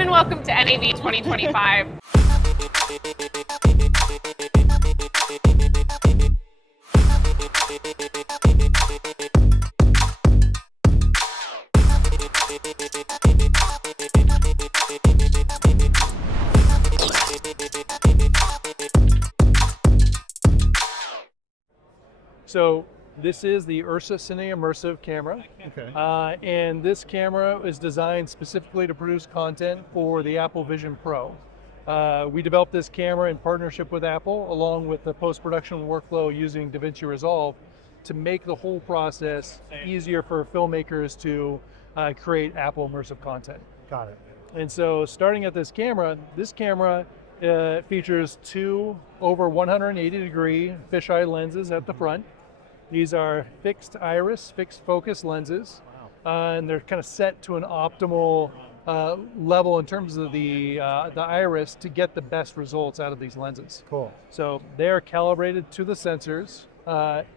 everyone, and welcome to NAB 2025. So this is the URSA Cine Immersive camera. Okay. And this camera is designed specifically to produce content for the Apple Vision Pro. We developed this camera in partnership with Apple, along with the post-production workflow using DaVinci Resolve to make the whole process easier for filmmakers to create Apple immersive content. Got it. And so starting at this camera features two over 180 degree fisheye lenses at the front. These are fixed iris, fixed focus lenses, and they're kind of set to an optimal level in terms of the iris to get the best results out of these lenses. Cool. So they are calibrated to the sensors.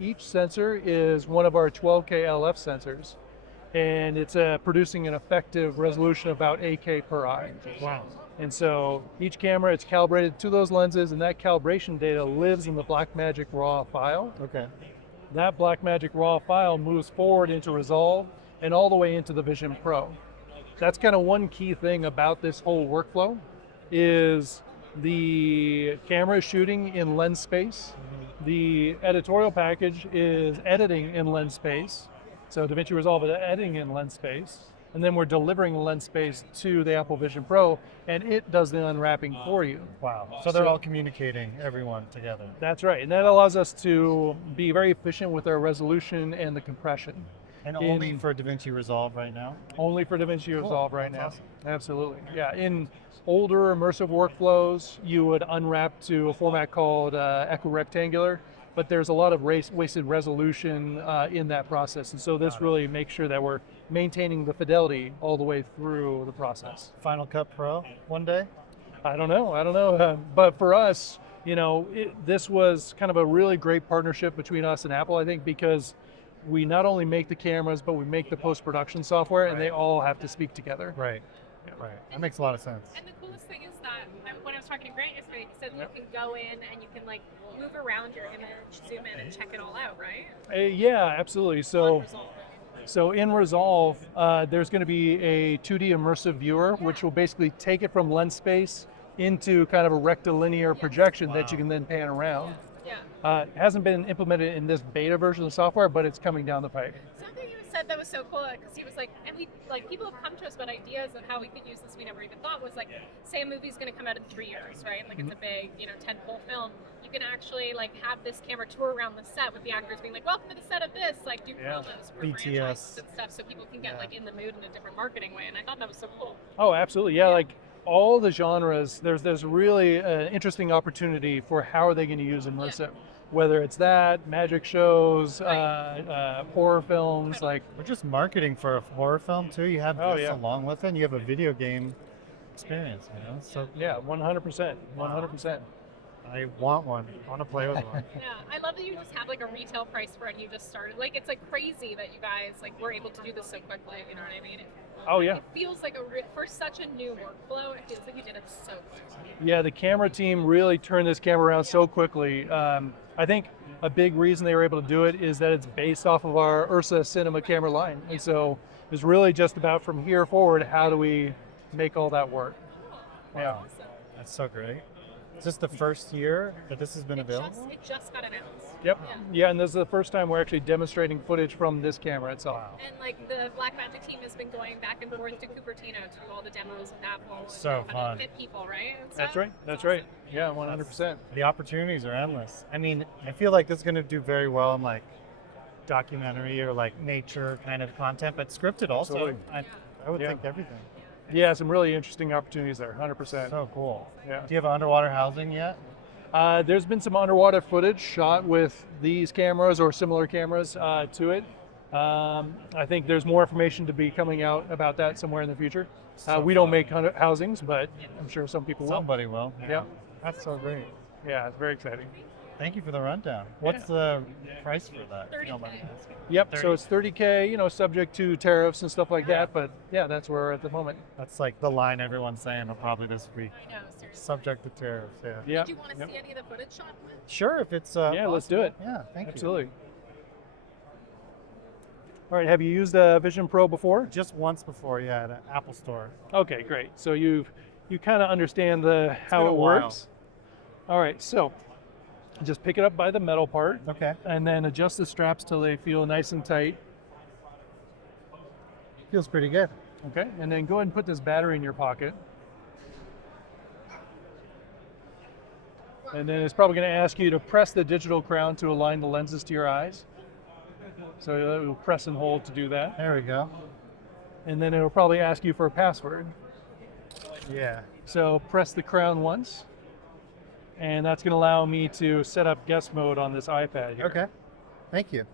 Each sensor is one of our 12K LF sensors, and it's producing an effective resolution of about 8K per eye. Wow. And so each camera, it's calibrated to those lenses, and that calibration data lives in the Blackmagic RAW file. Okay. That Blackmagic RAW file moves forward into Resolve and all the way into the Vision Pro. That's kind of one key thing about this whole workflow is the camera is shooting in LensSpace. The editorial package is editing in LensSpace. So DaVinci Resolve is editing in LensSpace. And then we're delivering LensSpace to the Apple Vision Pro, and it does the unwrapping for you. Wow. So they're all communicating, everyone together. That's right, and that allows us to be very efficient with our resolution and the compression. And only for DaVinci Resolve right now? Only for DaVinci Resolve right now. Awesome. Absolutely. Yeah, in older immersive workflows, you would unwrap to a format called equirectangular, but there's a lot of wasted resolution in that process. And so this really makes sure that we're maintaining the fidelity all the way through the process. Final Cut Pro one day? I don't know. But for us, this was kind of a really great partnership between us and Apple, I think, because we not only make the cameras, but we make the post-production software, and they all have to speak together. Right. Yeah. Right. That makes a lot of sense. And the coolest thing is that when I was talking to Grant yesterday, he said you can go in and you can move around your image, zoom in, and check it all out, right? Yeah, absolutely. So in Resolve, there's going to be a 2D immersive viewer, which will basically take it from LensSpace into kind of a rectilinear projection that you can then pan around. Yeah. It hasn't been implemented in this beta version of the software, but it's coming down the pipe. Something you said that was so cool, because he was like, and we people have come to us about ideas of how we could use this we never even thought was say a movie's going to come out in 3 years, right? It's a big, tentpole film. You can actually have this camera tour around the set with the actors being like, welcome to the set of this, do promos for franchises and stuff, so people can get in the mood in a different marketing way. And I thought that was so cool. Oh, absolutely. Yeah, all the genres, there's really an interesting opportunity for how are they going to use immersive. Whether it's that, magic shows, horror films, We're just marketing for a horror film too. You have this along with it, and you have a video game experience, So yeah, 100%, 100%. I want one. I want to play with one. Yeah, I love that you just have a retail price for it and you just started. It's crazy that you guys were able to do this so quickly, you know what I mean? It feels for such a new workflow, it feels like you did it so quickly. Yeah, the camera team really turned this camera around so quickly. I think a big reason they were able to do it is that it's based off of our URSA Cinema camera line. And so it's really just about from here forward, how do we make all that work? Wow. Yeah. That's so great. Is this the first year that this has been available? It just got announced. Yep. Yeah, and this is the first time we're actually demonstrating footage from this camera itself. Wow. And the Blackmagic team has been going back and forth to Cupertino to do all the demos with Apple. So fun. Fit people, right? That's right. That's right. Yeah, 100%. The opportunities are endless. I mean, I feel like this is going to do very well in documentary or nature kind of content, but scripted also. Absolutely. I would think everything. Yeah, some really interesting opportunities there, 100%. So cool. Yeah. Do you have underwater housing yet? There's been some underwater footage shot with these cameras or similar cameras to it. I think there's more information to be coming out about that somewhere in the future. We don't make housings, but I'm sure some people will. Somebody will. Yeah. That's so great. Yeah, it's very exciting. Thank you for the rundown. What's the price for that? if you don't mind me 30K. asking? Yep. So 30. it's 30K, subject to tariffs and stuff like that. But yeah, that's where we're at the moment. That's like the line everyone's saying probably this week. I know, seriously. Subject to tariffs, yeah. Yeah. Did you want to see any of the footage shot? Sure, if it's Yeah, let's do possible. it. Yeah, thank Absolutely. All right. Have you used a Vision Pro before? you. Just once before, yeah, at an Apple store. Okay, great. So you kind of understand how been a it while. works. All right. So just pick it up by the metal part, Okay. and then adjust the straps till they feel nice and tight. Feels pretty good. Okay. And then go ahead and put this battery in your pocket. And then it's probably going to ask you to press the digital crown to align the lenses to your eyes. So you'll press and hold to do that. There we go. And then it'll probably ask you for a password. Yeah. So press the crown once. And that's going to allow me to set up guest mode on this iPad here. Okay. Thank you.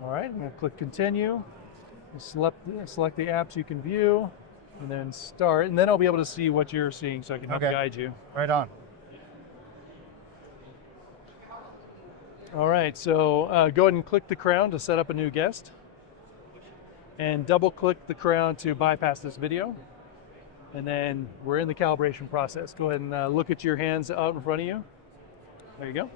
All right, I'm going to click continue. Select the apps you can view, and then start. And then I'll be able to see what you're seeing so I can help Okay. guide you. Right on. All right, so go ahead and click the crown to set up a new guest. And double click the crown to bypass this video. And then we're in the calibration process. Go ahead and look at your hands out in front of you. There you go.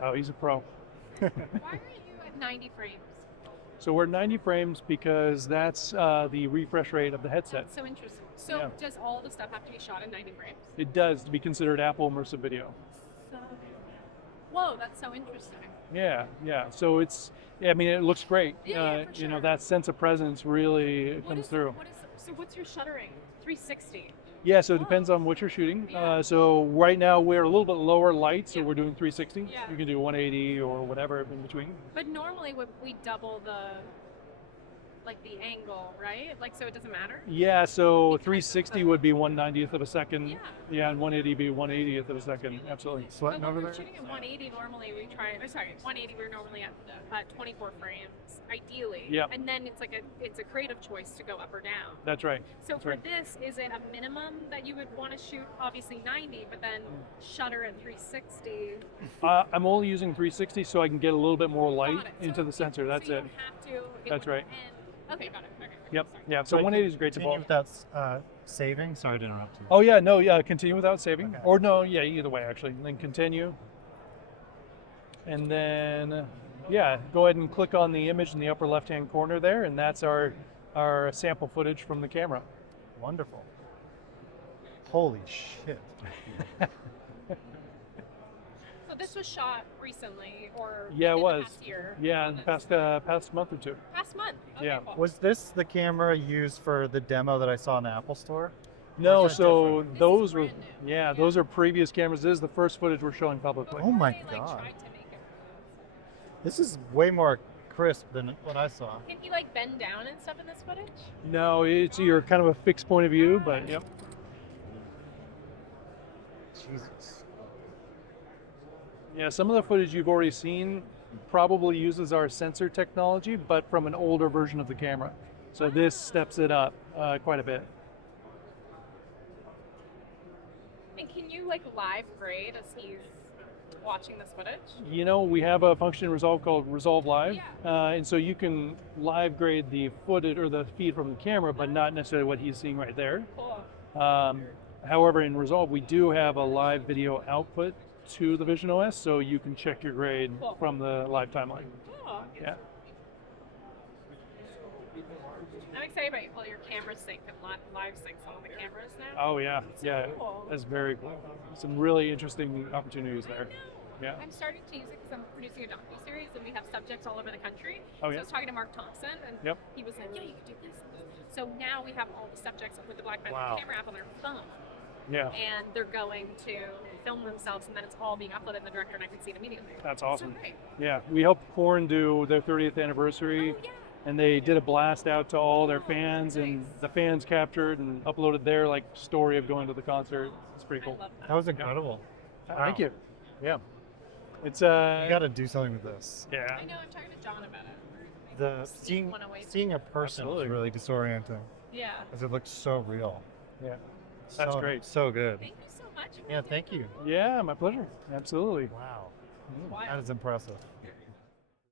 Oh, he's a pro. Why are you at 90 frames? So we're 90 frames because that's the refresh rate of the headset. That's so interesting. So Yeah. does all the stuff have to be shot in 90 frames? It does to be considered Apple immersive video. So, whoa, that's so interesting. Yeah. So I mean, it looks great. Yeah, for sure. That sense of presence really What comes is- through. So what's your shuttering? 360. Yeah, so it depends on what you're shooting. Yeah. So right now we're a little bit lower light, so Yeah. we're doing 360. Yeah. You can do 180 or whatever in between. But normally we double the angle, right? Like, so it doesn't matter? Yeah, so Because 360 of the- would be 1/90th of a second. Yeah. Yeah, and 180 would be 1/80th of a second. Absolutely. But Sweating when over we're there? shooting at 180, normally we try. 180 we're normally at 24 frames, ideally. Yeah. And then it's a creative choice to go up or down. That's right. So That's for right. this, is it a minimum that you would want to shoot? Obviously 90, but then shutter at 360. I'm only using 360 so I can get a little bit more light Got it. into So the sensor. That's so you it. don't have to. That's would right. end- Okay, got it. Okay. Yep. Sorry. Yeah. So I 180 is great to continue both. without saving. Sorry to interrupt you. Oh yeah, no, yeah. Continue without saving, Okay. or no, yeah. Either way, actually. And then continue, and then yeah, go ahead and click on the image in the upper left-hand corner there, and that's our sample footage from the camera. Wonderful. Holy shit. So this was shot recently, or Yeah, it in was. the past year. Yeah, in the past month or two. Past month. Okay, Yeah. cool. Was this the camera used for the demo that I saw in the Apple store? No, Or is that so different? This is those were brand new. yeah, those are previous cameras. This is the first footage we're showing publicly. Oh my They, God. tried to make it. This is way more crisp than what I saw. Can he bend down and stuff in this footage? No, it's your kind of a fixed point of view, but yep. Jesus. Yeah, some of the footage you've already seen probably uses our sensor technology, but from an older version of the camera. So this steps it up quite a bit. And can you live grade as he's watching this footage? We have a function in Resolve called Resolve Live, Yeah. and so you can live grade the footage or the feed from the camera, but not necessarily what he's seeing right there. Cool. However, in Resolve, we do have a live video output to the Vision OS, so you can check your grade Cool. from the live timeline. Cool. Yeah. I'm excited about all your camera sync and live syncs on the cameras now. Oh yeah, yeah. cool. That's very cool. Some really interesting opportunities there. Yeah. I'm starting to use it because I'm producing a docuseries and we have subjects all over the country. Oh, So yeah? I was talking to Mark Thompson and Yep. he was like, yeah, you could do this. So now we have all the subjects with the Blackmagic Wow. camera app on their phone. Yeah. And they're going to film themselves and then it's all being uploaded in the director and I can see it immediately. That's awesome. So great. Yeah. We helped Korn do their 30th anniversary, Oh, yeah. and they did a blast out to all their fans, and the fans captured and uploaded their story of going to the concert. It's pretty I cool. love that. That was incredible. Thank you. Yeah. It's You got to do something with this. yeah. I know. I'm talking to John about it. The Sneak one away from seeing a person Absolutely. is really disorienting Yeah. because it looks so real. Yeah. That's So- great. So good. Thank you so much. Yeah, thank you. Yeah, my pleasure. Absolutely. Wow, Wild. that is impressive.